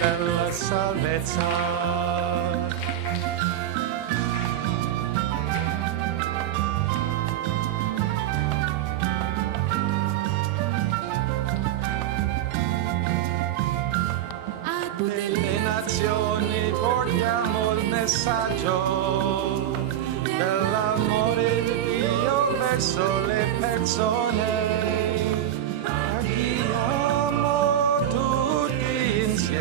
della salvezza. Nelle nazioni portiamo il messaggio dell'amore di Dio verso le persone. Preghiamo tutti insieme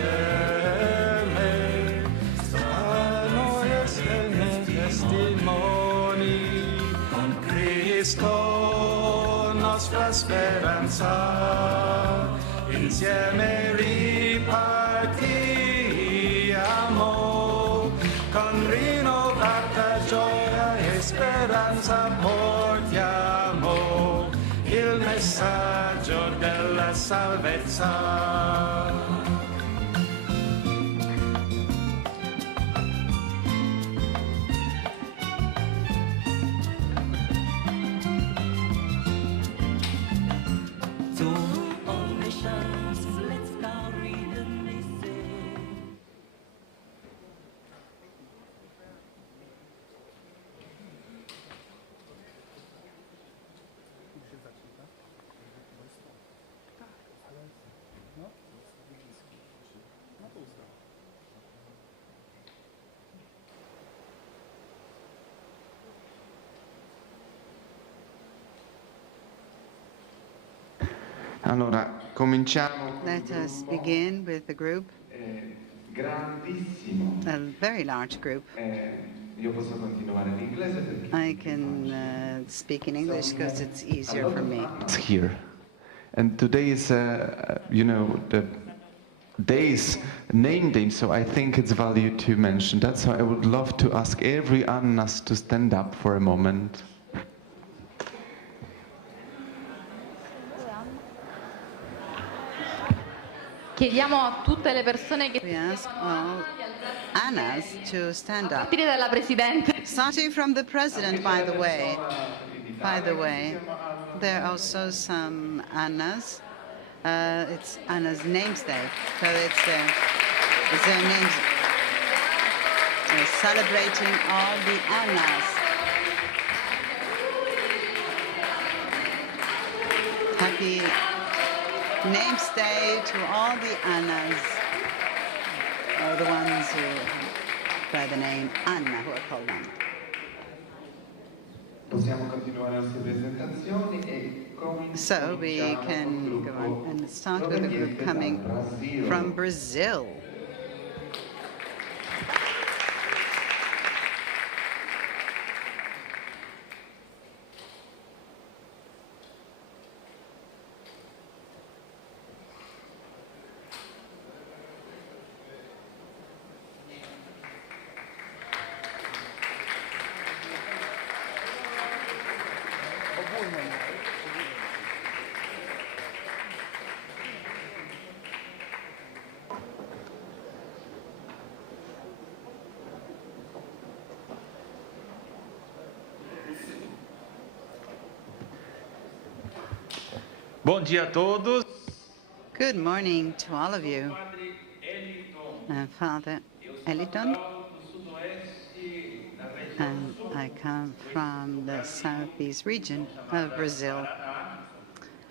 a noi essere testimoni con Cristo, nostra speranza. Insieme ripartiamo con rinnovata gioia e speranza, portiamo il messaggio della salvezza. Allora, cominciamo. Let us begin with the group, Grandissimo. a very large group. Io posso continuare in inglese perché I can speak in English because it's easier for me. it's here. And today is, the day's name day, so I think it's value to mention that. So I would love to ask every Annas to stand up for a moment. Chiediamo a tutte le persone che We ask all Annas to stand a up. partire dalla Presidente. Starting from the president, by the way. By the way, there are also some Annas. It's Anna's namesday, so it's their names. We're celebrating all the Annas. Happy name's day to all the Annas, or the ones who by the name Anna, who are called Anna. Possiamo continuare le nostre presentazioni e So we can go on and start with a group coming from Brazil. Bom dia a todos. Good morning to all of you. Father Eliton, and I come from the southeast region of Brazil,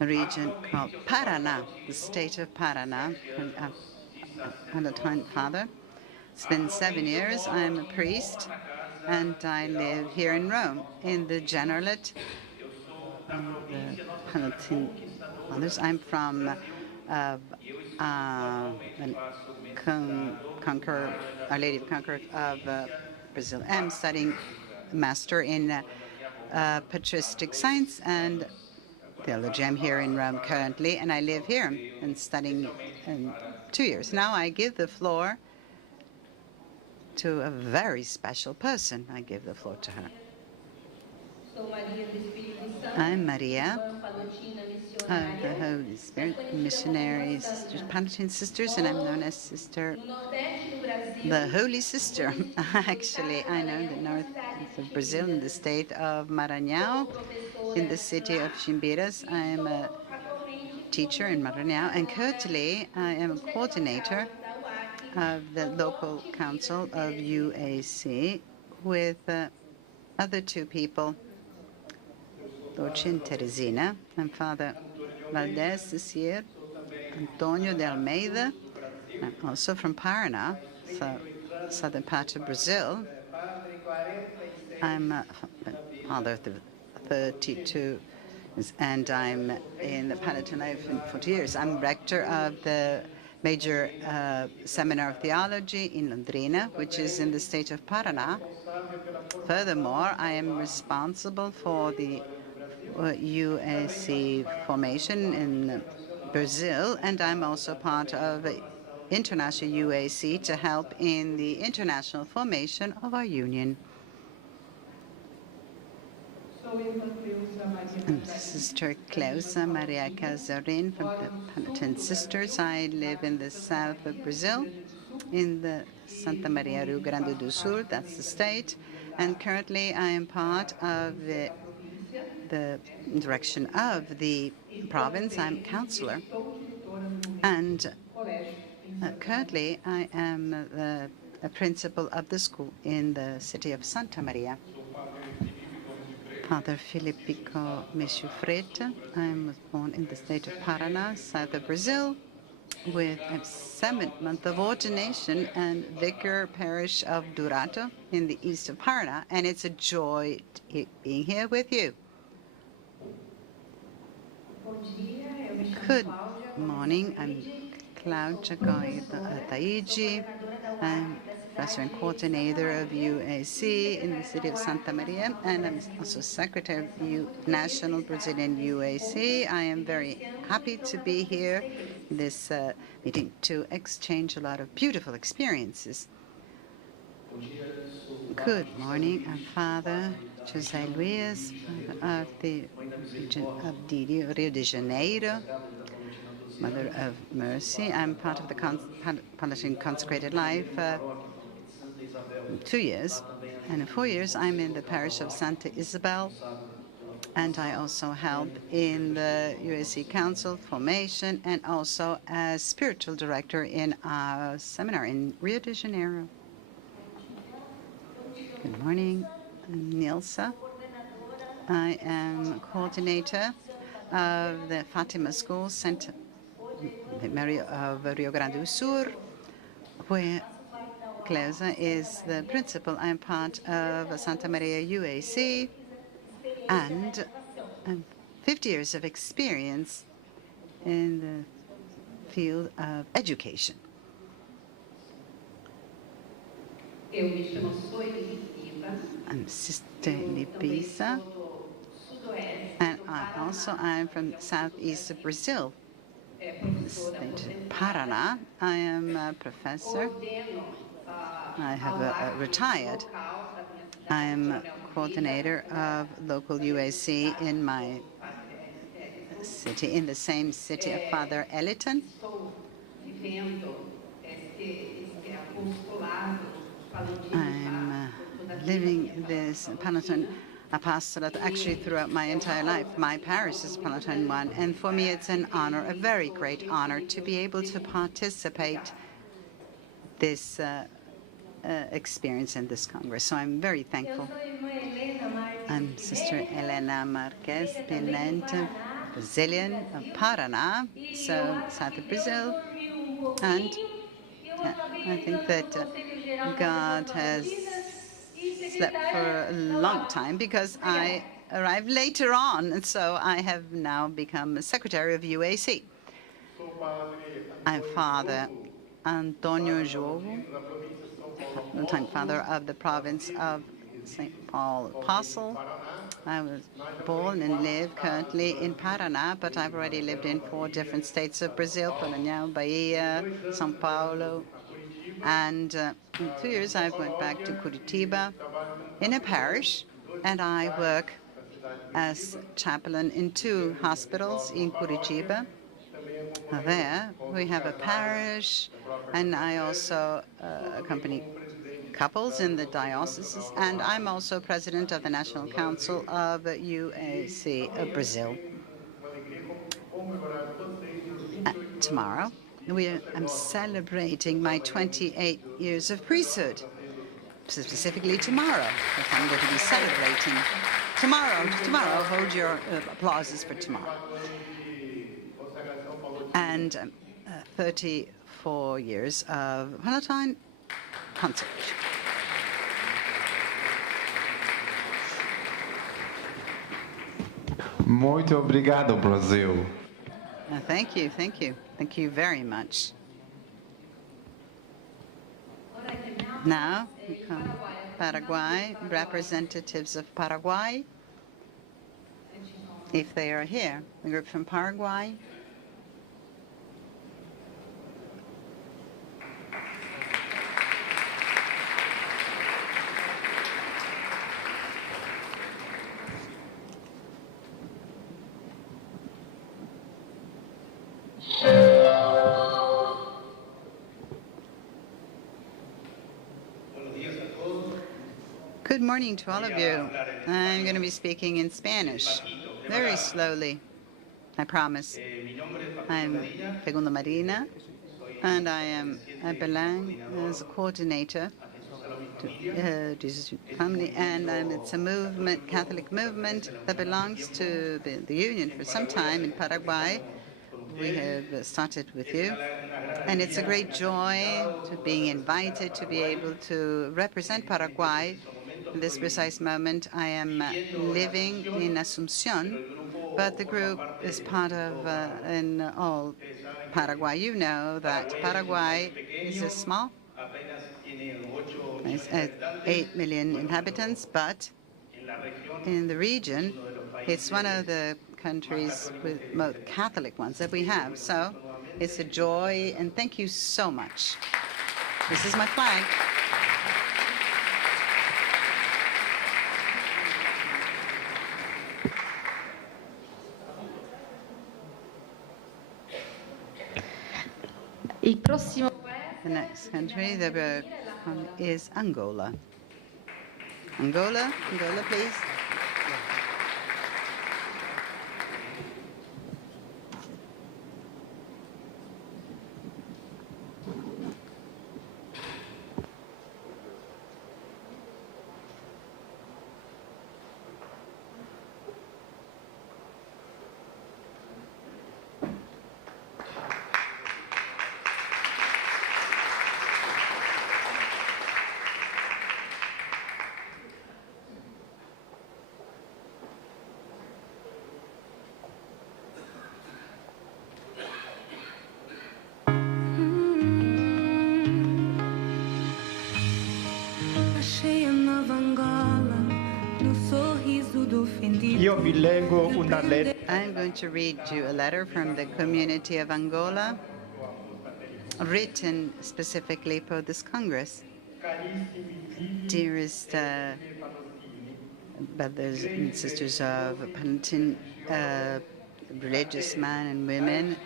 a region called Paraná, the state of Paraná. I'm a father. It's been 7 years. I'm a priest, and I live here in Rome, in the Generalate, the Pallotti. I'm from Our Lady of Conqueror of Brazil. I'm studying master in patristic science and theology. I'm here in Rome currently, and I live here and studying 2 years. Now I give the floor to a very special person. I give the floor to her. I'm Maria of the Holy Spirit Missionary Sisters, Pallotti sisters, and I'm known as Sister, the Holy Sister. Actually, I know the north of Brazil, in the state of Maranhão, in the city of Chimbiras. I am a teacher in Maranhão, and currently I am a coordinator of the local council of UAC with other two people, Dolce and Teresina, and Father Valdez this year, Antonio de Almeida. I'm also from Paraná, so southern part of Brazil. I'm a father of 32, and I'm in the Panathinaikos for 40 years. I'm rector of the major seminar of theology in Londrina, which is in the state of Paraná. Furthermore, I am responsible for the UAC formation in Brazil, and I'm also part of international UAC to help in the international formation of our union. And Sister Cleusa Maria Casarin from the Penitent Sisters. I live in the south of Brazil, in the Santa Maria, Rio Grande do Sul, that's the state. And currently I am part of the direction of the province. I'm counselor. And currently I am a principal of the school in the city of Santa Maria. Father Filippico Mexufreta. I was born in the state of Paraná, south of Brazil, with a 7th month of ordination and vicar parish of Durato in the east of Paraná, and it's a joy being here with you. Good morning. I'm Claudia Ataigi. I'm professor and coordinator of UAC in the city of Santa Maria, and I'm also secretary of National Brazilian UAC. I am very happy to be here in this meeting to exchange a lot of beautiful experiences. Good morning. I'm Father José Luis of the region of Rio de Janeiro, Mother of Mercy. I'm part of the Pallotti Consecrated Life 2 years, and in 4 years I'm in the parish of Santa Isabel, and I also help in the UAC Council formation and also as spiritual director in our seminar in Rio de Janeiro. Good morning, I'm Nilsa. I am coordinator of the Fatima School, St. Mary of Rio Grande do Sul, where Cleusa is the principal. I am part of Santa Maria UAC and 50 years of experience in the field of education. I'm Sister Lipisa, and I'm from southeast of Brazil, the state of Paraná. I am a professor. I have retired. I am a coordinator of local UAC in my city, in the same city of Father Eliton. I'm living this Pallotti apostolate actually throughout my entire life. My parish is Pallotti 1, and for me it's an honor, a very great honor, to be able to participate this experience in this Congress. So I'm very thankful. I'm Sister Elena Marquez Pinenta, Brazilian of Paraná, so south of Brazil. And I think that God has slept for a long time because I arrived later on, and so I have now become a secretary of UAC. I'm Father Antonio Jogo, father of the province of St. Paul Apostle. I was born and live currently in Paraná, but I've already lived in 4 different states of Brazil: Maranhão, Bahia, São Paulo. And in 2 years, I went back to Curitiba in a parish, and I work as chaplain in 2 hospitals in Curitiba. There, we have a parish, and I also accompany couples in the dioceses, and I'm also president of the National Council of UAC of Brazil. Tomorrow, I'm celebrating my 28 years of priesthood. Specifically tomorrow, that I'm going to be celebrating. Tomorrow, hold your applauses for tomorrow. And 34 years of Pallotti consecration. Muito obrigado, Brazil. Thank you, thank you. Thank you very much. Now, Paraguay, representatives of Paraguay, if they are here, the group from Paraguay. Good morning to all of you. I'm going to be speaking in Spanish, very slowly, I promise. I'm Segundo Marina, and I belong as a coordinator to Jesus Family, and it's a movement, Catholic movement, that belongs to the Union for some time in Paraguay. We have started with you, and it's a great joy to being invited to be able to represent Paraguay. In this precise moment, I am living in Asunción, but the group is part of in all Paraguay. You know that Paraguay is a small, it's 8 million inhabitants, but in the region, it's one of the countries with most Catholic ones that we have. So it's a joy, and thank you so much. This is my flag. The next country is Angola. Angola, please. I'm going to read you a letter from the community of Angola, written specifically for this Congress. Dearest brothers and sisters of Pallotti, religious men and women,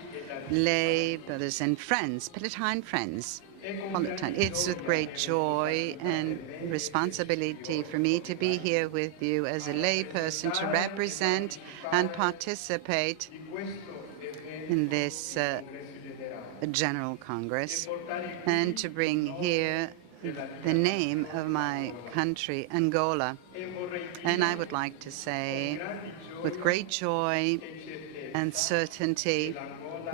lay brothers and friends, Pallotti friends. It's with great joy and responsibility for me to be here with you as a lay person to represent and participate in this General Congress and to bring here the name of my country, Angola. And I would like to say with great joy and certainty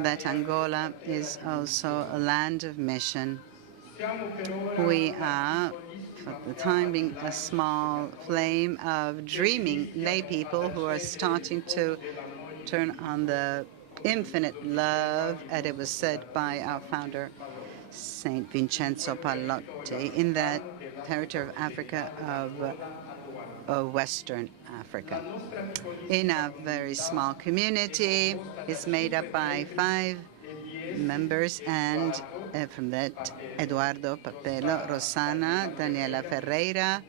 that Angola is also a land of mission. We are, for the time being, a small flame of dreaming lay people who are starting to turn on the infinite love, as it was said by our founder, Saint Vincenzo Pallotti, in that territory of Africa of Western Africa. In a very small community, it's made up by 5 members, and from that, Eduardo Papello, Rosana, Daniela Ferreira,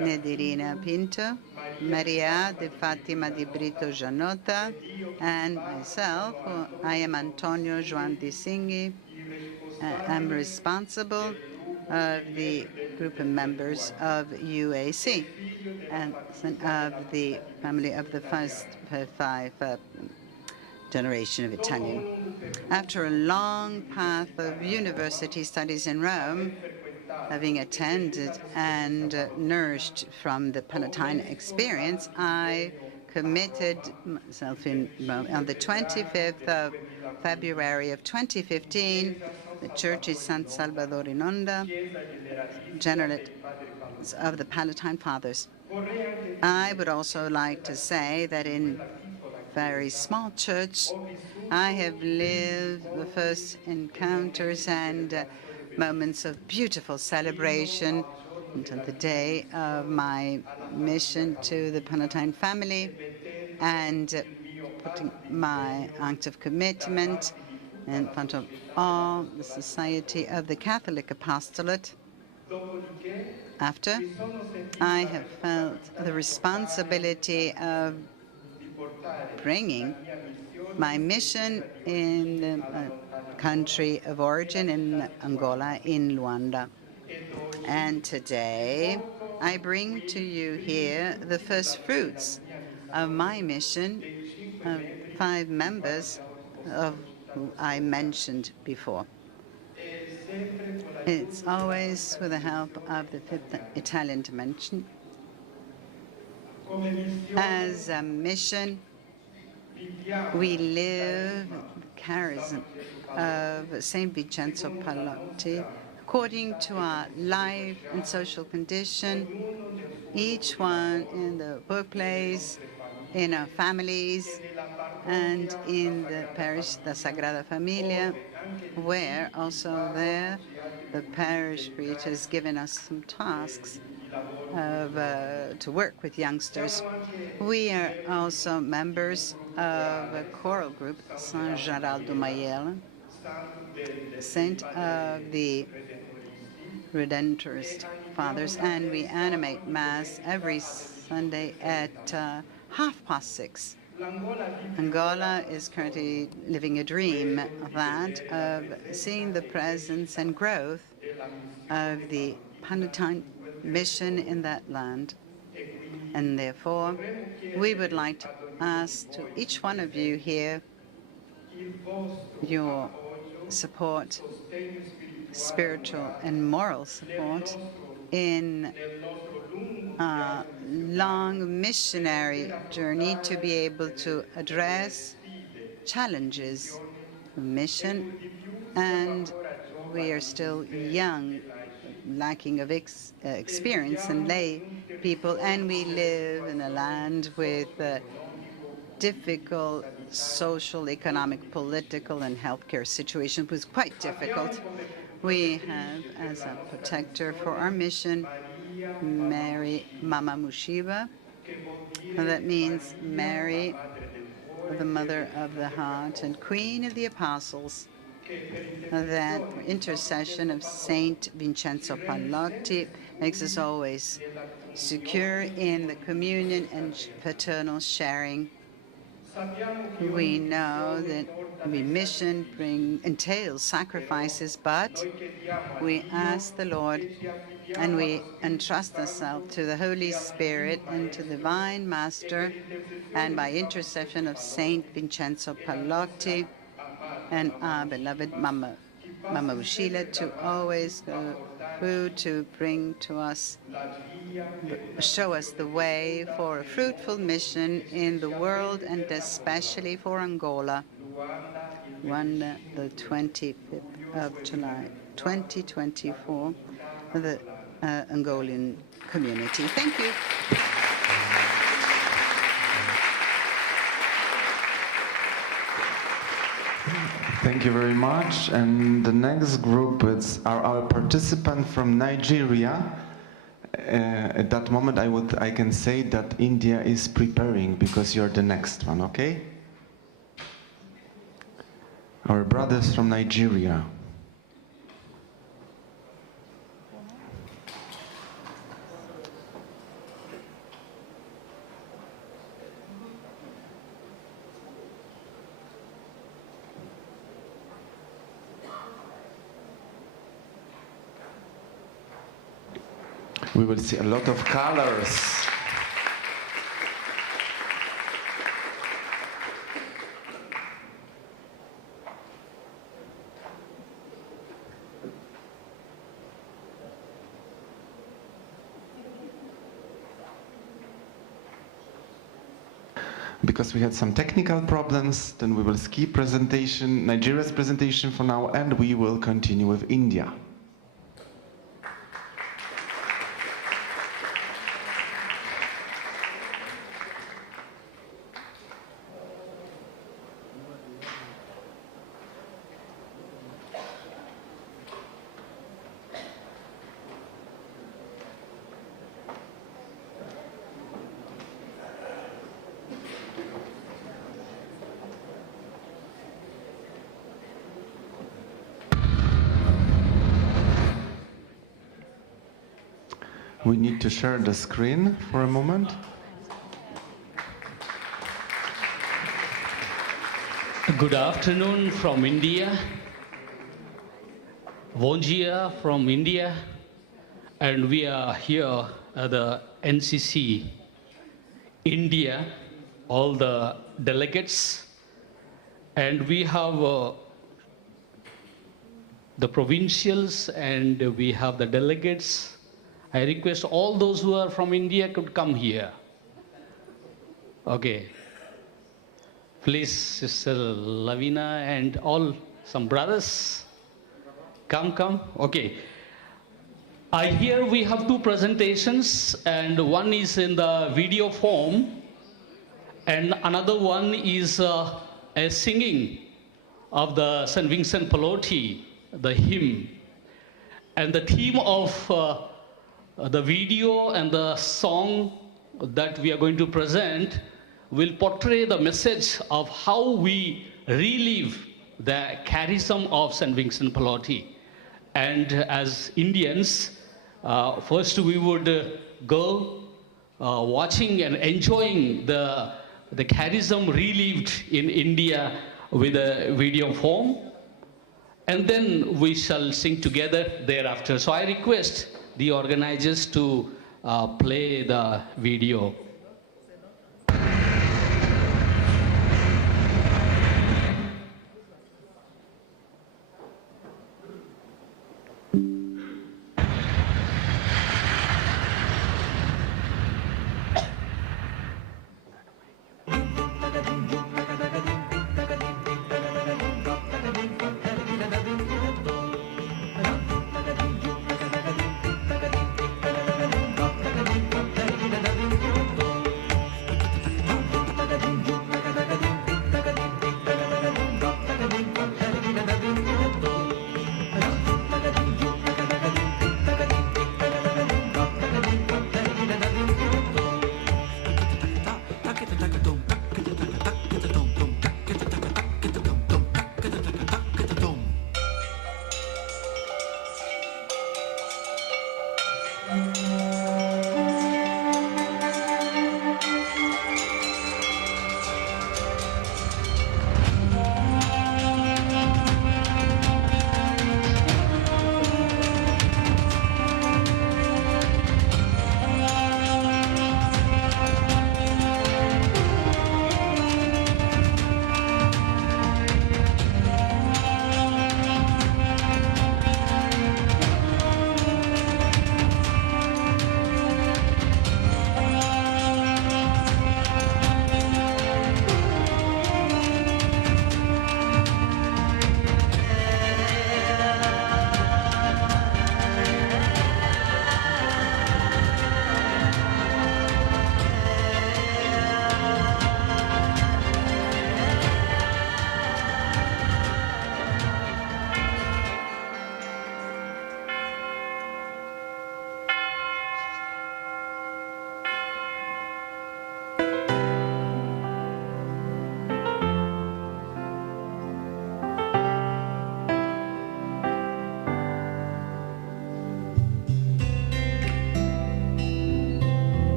Nedirina Pinto, Maria de Fatima di Brito Janota, and myself. I am Antonio Juan Di Singhi. I'm responsible of the group of members of UAC and of the family of the first 5 generation of Italian. After a long path of university studies in Rome, having attended and nourished from the Palatine experience, I committed myself on the 25th of February of 2015, the Church is San Salvador in Onda, Generate of the Palatine Fathers. I would also like to say that in very small church, I have lived the first encounters and moments of beautiful celebration until the day of my mission to the Palatine family and putting my act of commitment in front of all the Society of the Catholic Apostolate. After, I have felt the responsibility of bringing my mission in the country of origin, in Angola, in Luanda. And today, I bring to you here the first fruits of my mission of 5 members of who I mentioned before. It's always with the help of the 5th Italian dimension. As a mission, we live the charism of Saint Vincenzo Pallotti according to our life and social condition, each one in the workplace, in our families, and in the parish, the Sagrada Familia, where also there the parish priest has given us some tasks to work with youngsters. We are also members of a choral group, Saint Geraldo Maiella, Saint of the Redentorist Fathers, and we animate Mass every Sunday at 6:30. Angola is currently living a dream of that, of seeing the presence and growth of the Palatine mission in that land. And therefore, we would like to ask to each one of you here your support, spiritual and moral support, in a long missionary journey to be able to address challenges of mission. And we are still young, lacking of experience and lay people, and we live in a land with difficult social, economic, political, and healthcare situation. It was quite difficult. We have, as a protector for our mission, Mary Mama Mushiba. That means Mary, the Mother of the Heart and Queen of the Apostles. That intercession of Saint Vincenzo Pallotti makes us always secure in the communion and fraternal sharing. We know that the mission entails sacrifices, but we ask the Lord and we entrust ourselves to the Holy Spirit and to the Divine Master, and by intercession of Saint Vincenzo Pallotti and our beloved Mama Ushila, to always go through to bring to us, show us the way for a fruitful mission in the world, and especially for Angola. Luanda, the 25th of July, 2024, the Angolan community. Thank you. Thank you very much. And the next group are our participants from Nigeria. At that moment, I can say that India is preparing, because you're the next one, okay? Our brothers from Nigeria. We will see a lot of colors. because we had some technical problems. Then we will skip presentation, Nigeria's presentation for now, and we will continue with India. We need to share the screen for a moment. Good afternoon from India. Vonjia from India. And we are here at the NCC India, all the delegates. And we have the provincials and we have the delegates. I request all those who are from India could come here. Okay. Please, Sister Lavina and all, some brothers, come. Okay. I hear we have two presentations, and one is in the video form, and another one is a singing of the St. Vincent Pallotti, the hymn. And the theme of the video and the song that we are going to present will portray the message of how we relive the charism of St. Vincent Pallotti. And as Indians, first we would go watching and enjoying the charism relived in India with a video form. And then we shall sing together thereafter. So I request the organizers to play the video.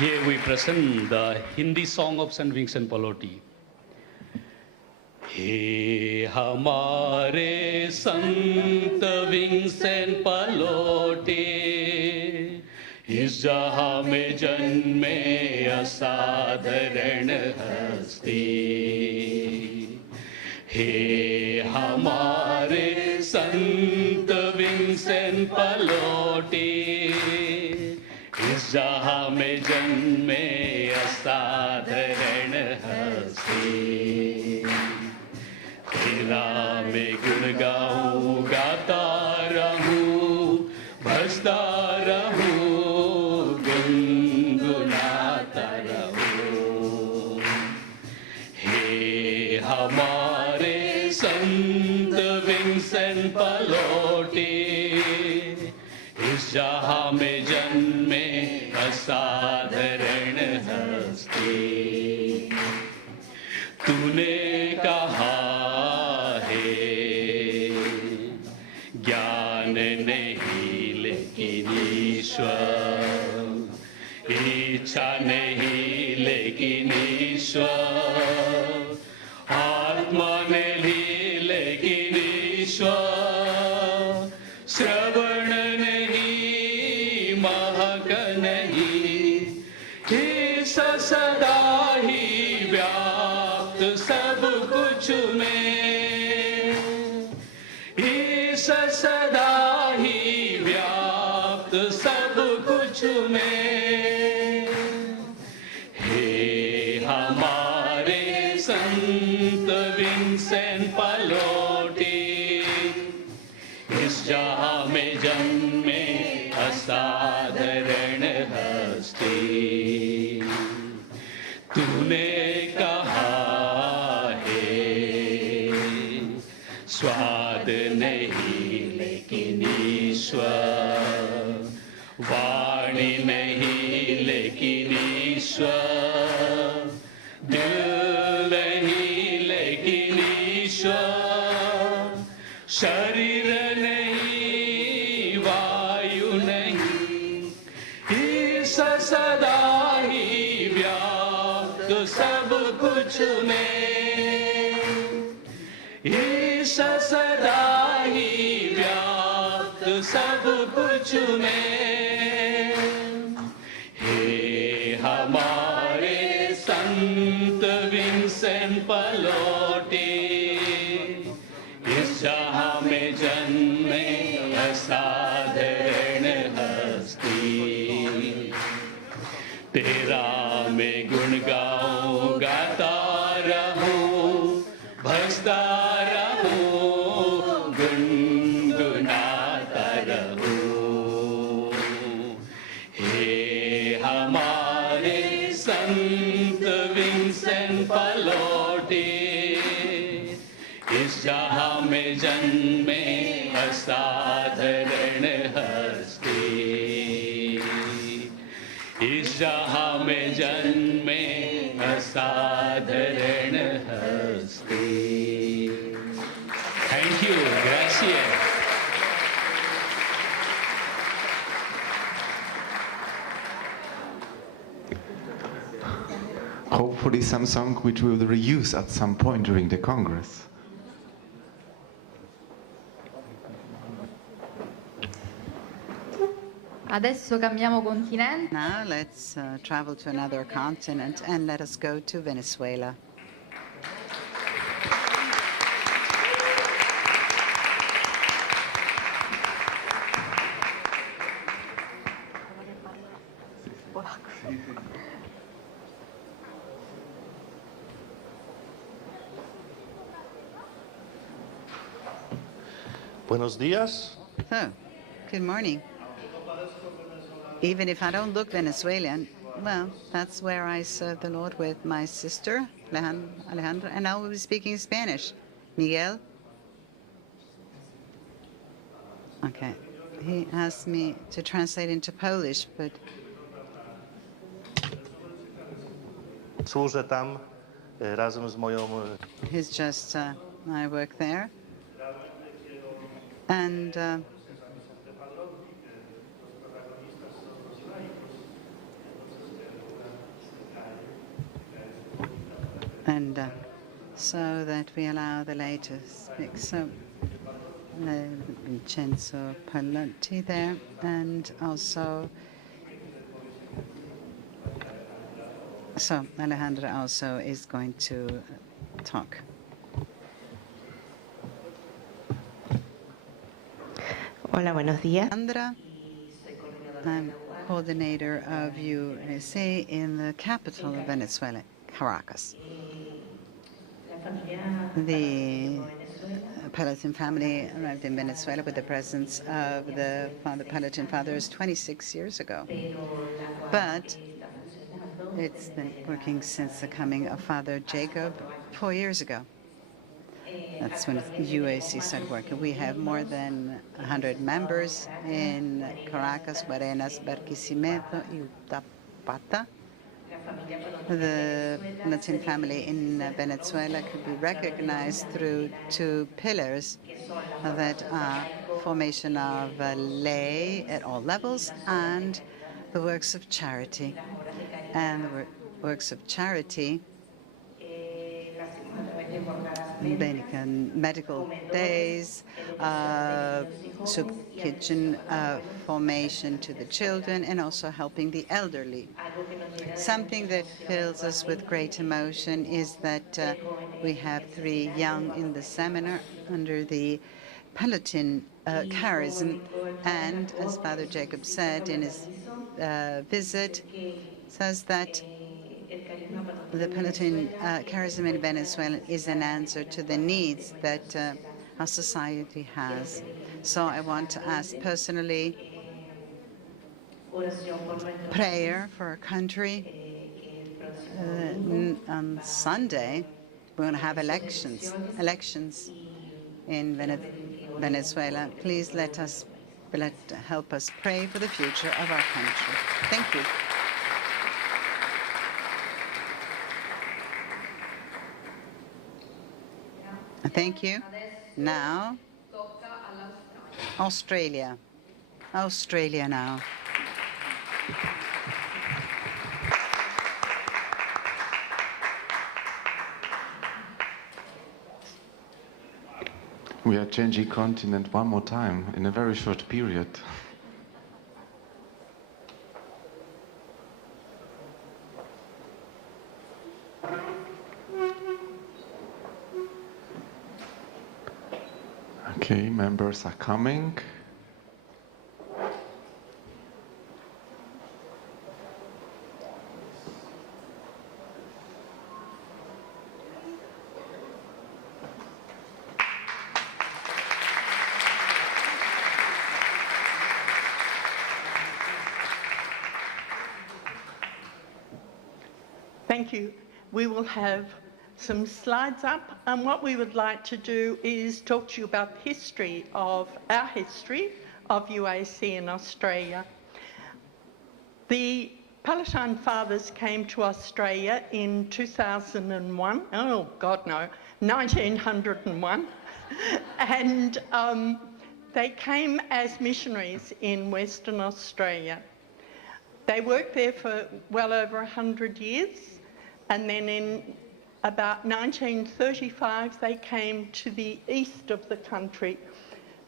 Here we present the Hindi song of Saint Vincent Pallotti. हे हमारे संत Vincent पलोटी, इस जहां में जन्मे असाधारण हस्ती। हे हमारे संत Vincent पलोटी, इस जहां में जन्मे असाधारण हस्ती। तेरा मैं गुण गाऊं गाता रहूं, भजता रहूं, गुनगुनाता रहूं। हे हमारे संत विंसेंट पलोटी, इस जहां में जन्मे असाधारण हस्ती। तूने कहा ज्ञान नहीं लेकिन ईश्वर, इच्छा नहीं लेकिन ईश्वर, आत्मा नहीं लेकिन ईश्वर, श्रवण नहीं महक नहीं, इस सदा ही व्याप्त सब कुछ में, सदा ही व्याप्त सब कुछ में। हे हमारे संत विंसेंट पलोटी, इस जहां में जन्मे असाधारण हस्ती। तूने कहा है स्वाद नहीं लेकिन ईश्वर, वाणी नहीं लेकिन ईश्वर, दिल नहीं लेकिन ईश्वर, शरीर नहीं वायु नहीं, इस सदा ही व्याप्त सब कुछ में, इस सदा ही व्याप्त सब कुछ में। हे हमारे संत विंसेंट पलोटी, इस जहां में जन्मे असाधारण हस्ती। तेरा मैं गुण गाऊं गाता रहूं, भजता जहां में जन्मे असाधारण हस्ती, इस जहां में जन्मे असाधारण हस्ती। Thank you, gracious. Hopefully some song which we will reuse at some point during the Congress. Adesso cambiamo continente. Now let's travel to another continent and let us go to Venezuela. Buenos días. So, good morning. Even if I don't look Venezuelan, well, that's where I serve the Lord with my sister, Alejandra, and I will be speaking Spanish. Miguel? Okay. He asked me to translate into Polish, but Służę tam razem z moją... he's just, I work there. And and so that we allow the lay to speak. So, Vincenzo Pallotti there, and also, so Alejandra also is going to talk. Hola, buenos días. Alejandra, I'm coordinator of USA in the capital of Venezuela, Caracas. The Pallotti family arrived in Venezuela with the presence of the Pallotti fathers 26 years ago. But it's been working since the coming of Father Jacob 4 years ago. That's when UAC started working. We have more than 100 members in Caracas, Guarenas, Barquisimeto, y Utapata. The Pallotti family in Venezuela could be recognized through two pillars that are formation of lay at all levels and the works of charity. And the works of charity, medical days, soup kitchen formation to the children, and also helping the elderly. Something that fills us with great emotion is that we have 3 young in the seminar under the Pallotti charism, and as Father Jacob said in his visit, says that the Pallotti charism in Venezuela is an answer to the needs that our society has. So I want to ask personally prayer for our country. On Sunday, we're going to have elections in Venezuela. Please help us pray for the future of our country. Thank you. Thank you. Now, Australia. Australia now. We are changing continent one more time in a very short period. Okay, members are coming. Thank you. We will have some slides up, and what we would like to do is talk to you about the history of UAC in Australia. The Pallotti fathers came to Australia in 2001. Oh, God, no, 1901. And they came as missionaries in Western Australia. They worked there for well over 100 years, and then in about 1935 they came to the east of the country.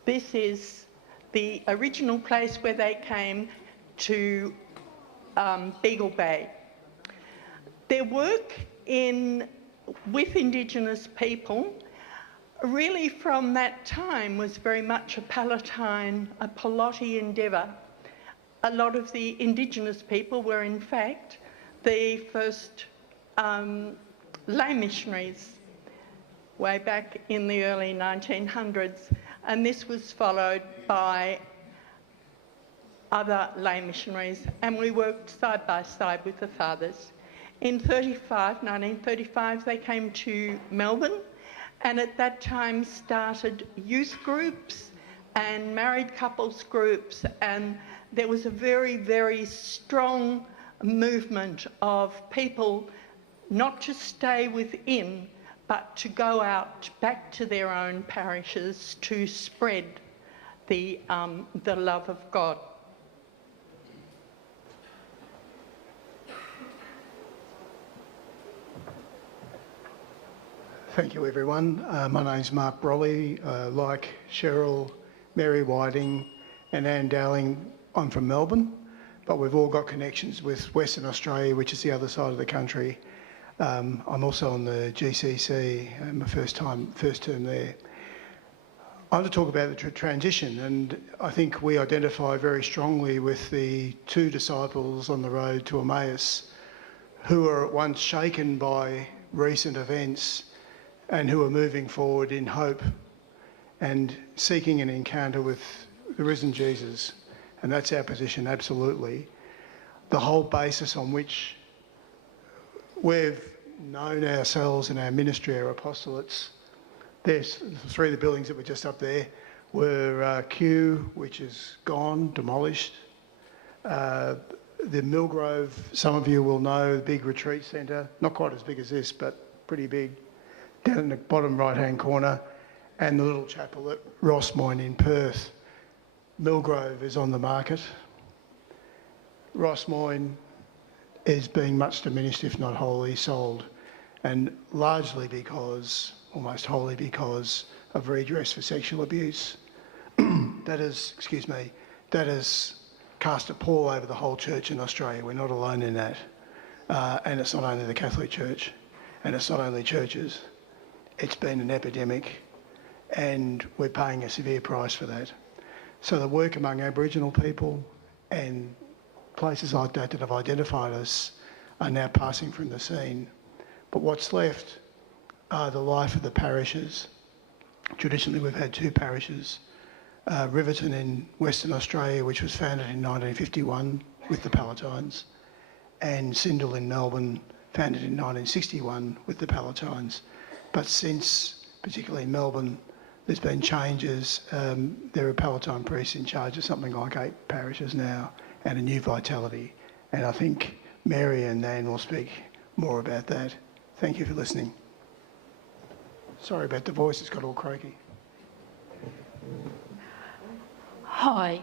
This is the original place where they came to Beagle Bay. Their work with Indigenous people really from that time was very much a Pallotti endeavour. A lot of the Indigenous people were in fact the first lay missionaries way back in the early 1900s, and this was followed by other lay missionaries, and we worked side by side with the fathers. In 1935, they came to Melbourne, and at that time started youth groups and married couples groups, and there was a very, very strong movement of people not to stay within, but to go out back to their own parishes to spread the love of God. Thank you, everyone. My name's Mark Brolly. Like Cheryl, Mary Whiting and Anne Dowling, I'm from Melbourne, but we've all got connections with Western Australia, which is the other side of the country. I'm also on the GCC, my first term there. I want to talk about the transition, and I think we identify very strongly with the two disciples on the road to Emmaus who were at once shaken by recent events and who are moving forward in hope and seeking an encounter with the risen Jesus. And that's our position, absolutely. The whole basis on which we've known ourselves in our ministry, our apostolates, there's three of the buildings that were just up there were Q, which is gone, demolished. The Millgrove, some of you will know, the big retreat centre, not quite as big as this, but pretty big, down in the bottom right-hand corner, and the little chapel at Rossmoyne in Perth. Millgrove is on the market. Rossmoyne is being much diminished, if not wholly sold, and largely because, almost wholly because, of redress for sexual abuse. That has cast a pall over the whole church in Australia. We're not alone in that. And it's not only the Catholic Church, and it's not only churches. It's been an epidemic, and we're paying a severe price for that. So the work among Aboriginal people and places like that have identified us are now passing from the scene. But what's left are the life of the parishes. Traditionally, we've had two parishes, Riverton in Western Australia, which was founded in 1951 with the Pallottines, and Sindel in Melbourne, founded in 1961 with the Pallottines. But since, particularly in Melbourne, there's been changes. There are Pallottine priests in charge of something like 8 parishes now, and a new vitality. And I think Mary and Nan will speak more about that. Thank you for listening. Sorry about the voice, it's got all croaky. Hi.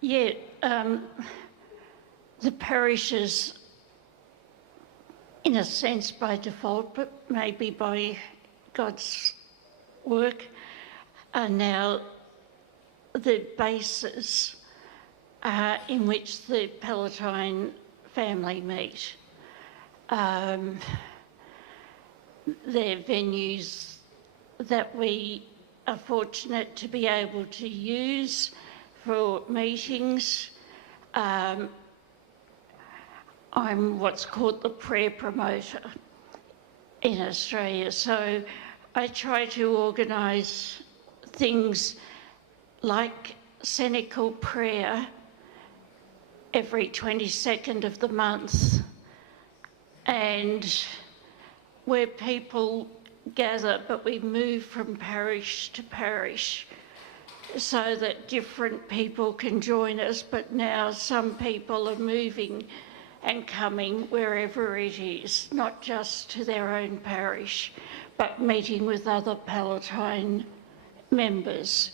Yeah, the parishes, in a sense by default, but maybe by God's work, are now the basis in which the Pallottine family meet. They're venues that we are fortunate to be able to use for meetings. I'm what's called the prayer promoter in Australia, so I try to organise things like Senecal prayer every 22nd of the month, and where people gather, but we move from parish to parish so that different people can join us, but now some people are moving and coming wherever it is, not just to their own parish, but meeting with other Pallottine members,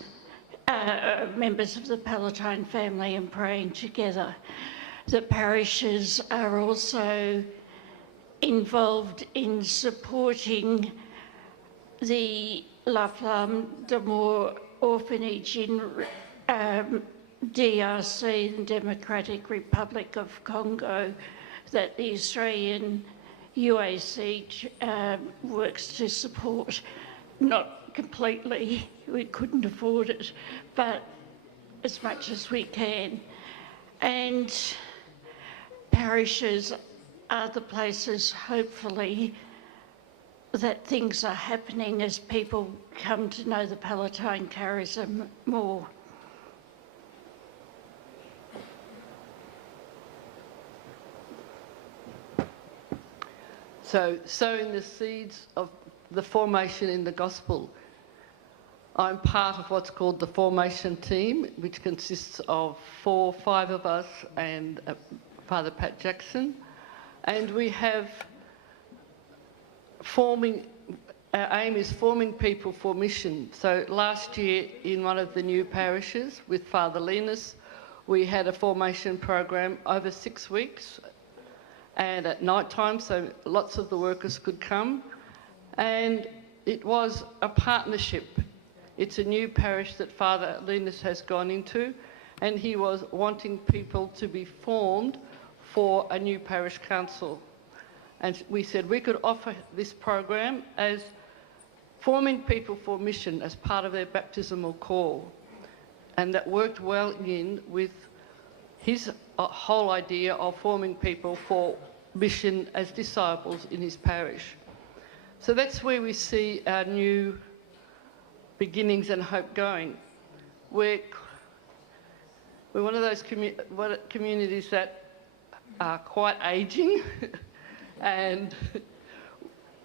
members of the Pallottine family, and praying together. The parishes are also involved in supporting the La Flamme d'Amour orphanage in DRC, the Democratic Republic of Congo, that the Australian UAC works to support. Not completely, we couldn't afford it, but as much as we can. And parishes are the places, hopefully, that things are happening as people come to know the Pallottine charism more. So, sowing the seeds of the formation in the gospel. I'm part of what's called the formation team, which consists of 4 or 5 of us and Father Pat Jackson. And we have our aim is forming people for mission. So last year in one of the new parishes with Father Linus, we had a formation program over 6 weeks and at night time, so lots of the workers could come. And it was a partnership. It's a new parish that Father Linus has gone into, and he was wanting people to be formed for a new parish council. And we said we could offer this program as forming people for mission as part of their baptismal call. And that worked well in with his whole idea of forming people for mission as disciples in his parish. So that's where we see our new beginnings and hope going. We're one of those communities that are quite ageing and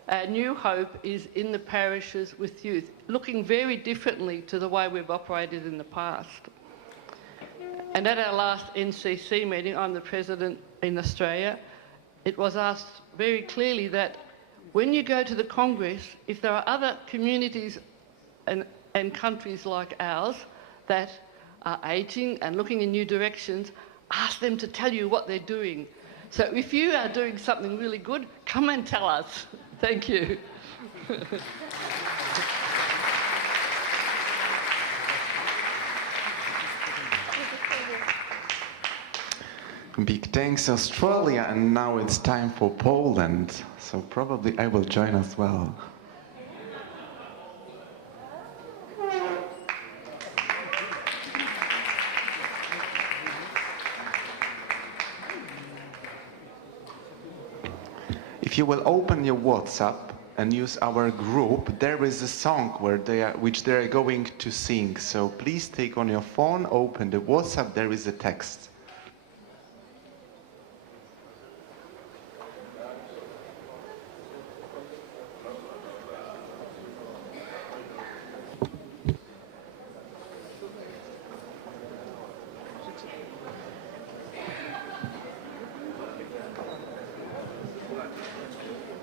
our new hope is in the parishes with youth, looking very differently to the way we've operated in the past. And at our last NCC meeting, I'm the president in Australia, it was asked very clearly that when you go to the Congress, if there are other communities and countries like ours that are ageing and looking in new directions, ask them to tell you what they're doing. So if you are doing something really good, come and tell us. Thank you. Big thanks, Australia, and now it's time for Poland. So probably I will join as well. If you will open your WhatsApp and use our group, there is a song which they are going to sing. So please take on your phone, open the WhatsApp, there is a text.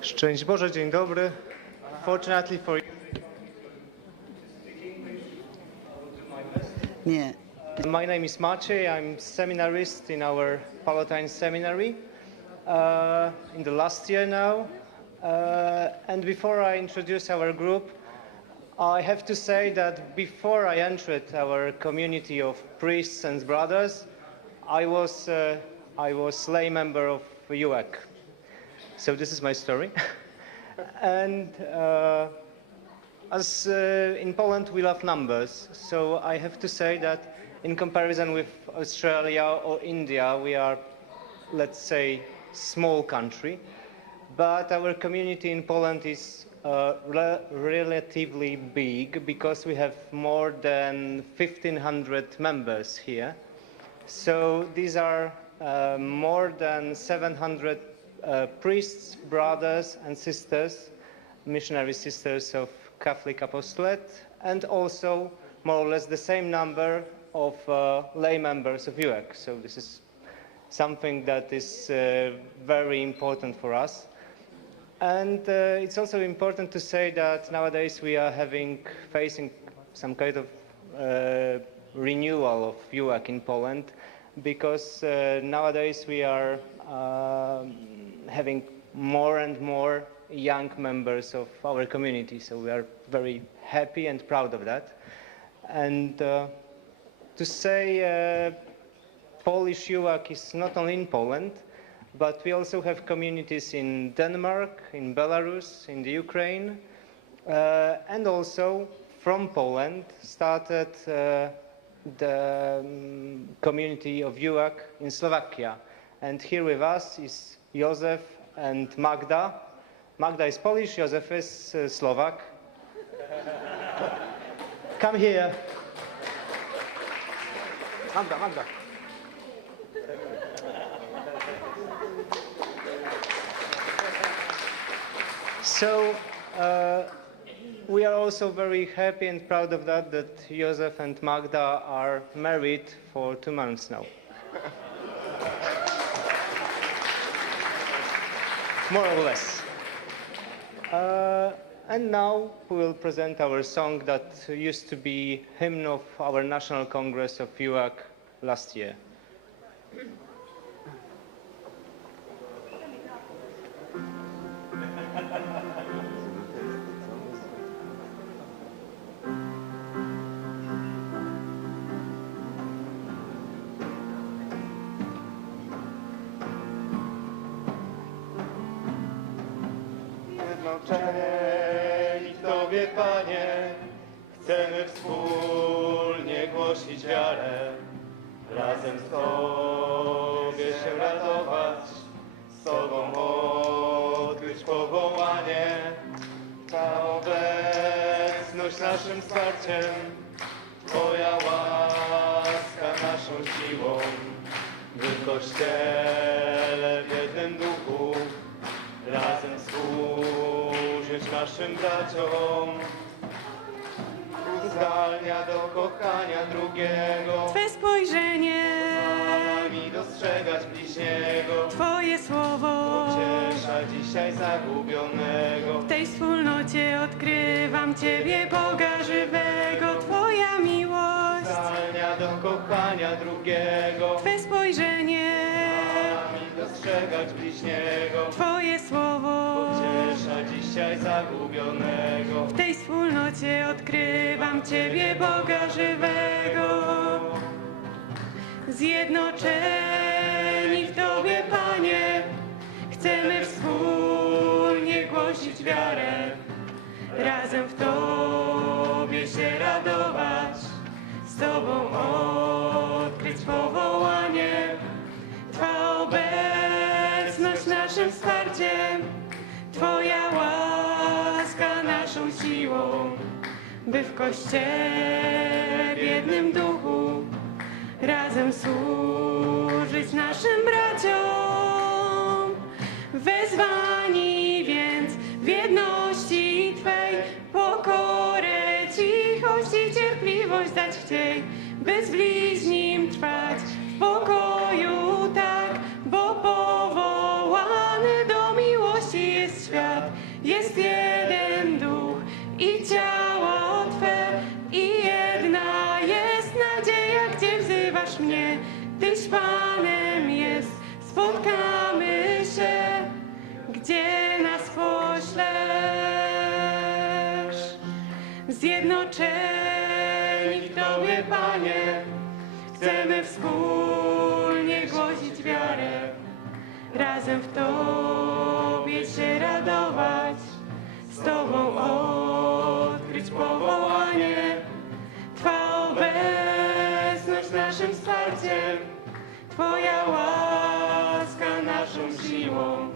Szczęść Boże, dzień dobry. Fortunately for you, my name is Maciej. I'm seminarist in our Pallotti seminary in the last year now. And before I introduce our group, I have to say that before I entered our community of priests and brothers, I was lay member of UAC. So this is my story. And as in Poland we love numbers, so I have to say that in comparison with Australia or India, we are, let's say, small country, but our community in Poland is relatively big because we have more than 1,500 members here. So these are more than 700 priests, brothers and sisters, missionary sisters of Catholic apostolate, and also more or less the same number of lay members of UAC. So this is something that is very important for us. And it's also important to say that nowadays we are facing some kind of renewal of UAC in Poland, because nowadays we are having more and more young members of our community, so we are very happy and proud of that. And to say Polish UAC is not only in Poland, but we also have communities in Denmark, in Belarus, in the Ukraine, and also from Poland started the community of UAC in Slovakia. And here with us is Józef and Magda. Magda is Polish, Józef is Slovak. Come here. Magda. So we are also very happy and proud of that Józef and Magda are married for 2 months now. More or less. And now we will present our song that used to be hymn of our National Congress of UAC last year. Zjednoczeni w Tobie, Panie, chcemy wspólnie głosić wiarę, razem z Tobie się radować, z Tobą odkryć powołanie. Ta obecność naszym wsparciem, Twoja łaska naszą siłą, by w Kościele w jednym duchu razem służyć naszym braciom. Uzdalnia do kochania drugiego, Twe spojrzenie pozwala mi dostrzegać bliźniego, Twoje słowo pociesza dzisiaj zagubionego. w tej wspólnocie odkrywam Ciebie, Boga żywego. Twoja miłość, Uzdalnia do kochania drugiego, Twe spojrzenie pozwala mi dostrzegać bliźniego, Twoje słowo pociesza dzisiaj zagubionego. w tej wspólnocie odkrywam Ciebie, Boga żywego. Zjednoczeni w Tobie, Panie, chcemy wspólnie głosić wiarę, razem w Tobie się radować, z Tobą odkryć powołanie. Twa obecność naszym wsparciem, Twoja łaska naszą siłą, by w Kościele w jednym duchu razem służyć naszym braciom. Wezwani więc w jedności Twej, pokorę, cichość i cierpliwość dać chciej, by z bliźnim trwać w pokoju tak, bo powołany do miłości jest świat. Jest jeden duch i ciało Twe i jedna jest nadzieja, gdzie wzywasz mnie. Tyś Panem jest, spotkamy się, gdzie nas poślesz. Zjednoczeni w Tobie, Panie, chcemy wspólnie głosić wiarę, razem w Tobie się radować, z Tobą odkryć powołanie. Twa obecność naszym wsparciem, Twoja łaska naszą siłą,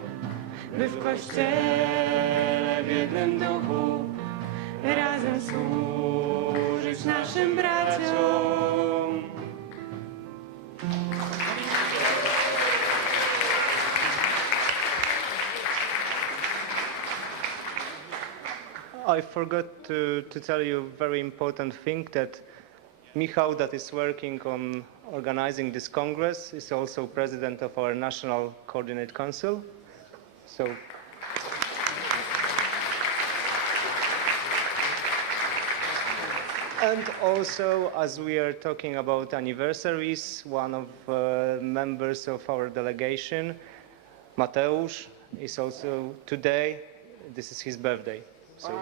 by w Kościele w jednym duchu razem służyć naszym braciom. I forgot to tell you a very important thing, that Michał, that is working on organizing this Congress, is also president of our National Coordinate Council. So, and also, as we are talking about anniversaries, one of members of our delegation, Mateusz, is also today, this is his birthday. So.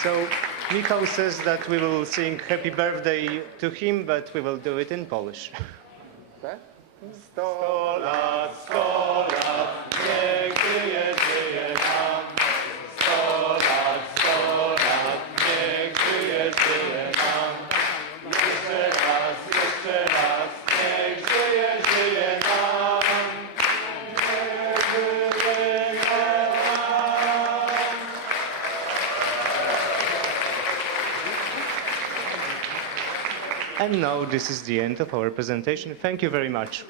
So Michał says that we will sing happy birthday to him, but we will do it in Polish. Okay? 100 lat, 100 lat, niech żyje, żyje nam. 100 lat, 100 lat, niech żyje, żyje nam. Jeszcze raz, niech żyje, żyje nam. Niech żyje nam. And now this is the end of our presentation. Thank you very much.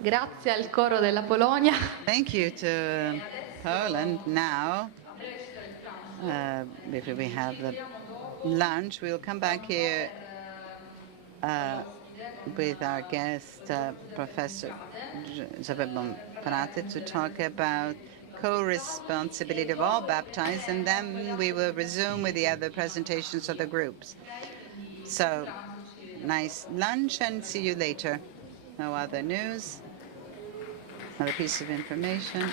Grazie al coro della Polonia. Thank you to Poland. Now, before we have the lunch, we'll come back here with our guest, Professor Zabebon Praty, to talk about co-responsibility of all baptized, and then we will resume with the other presentations of the groups. So, nice lunch and see you later. No other news, another piece of information.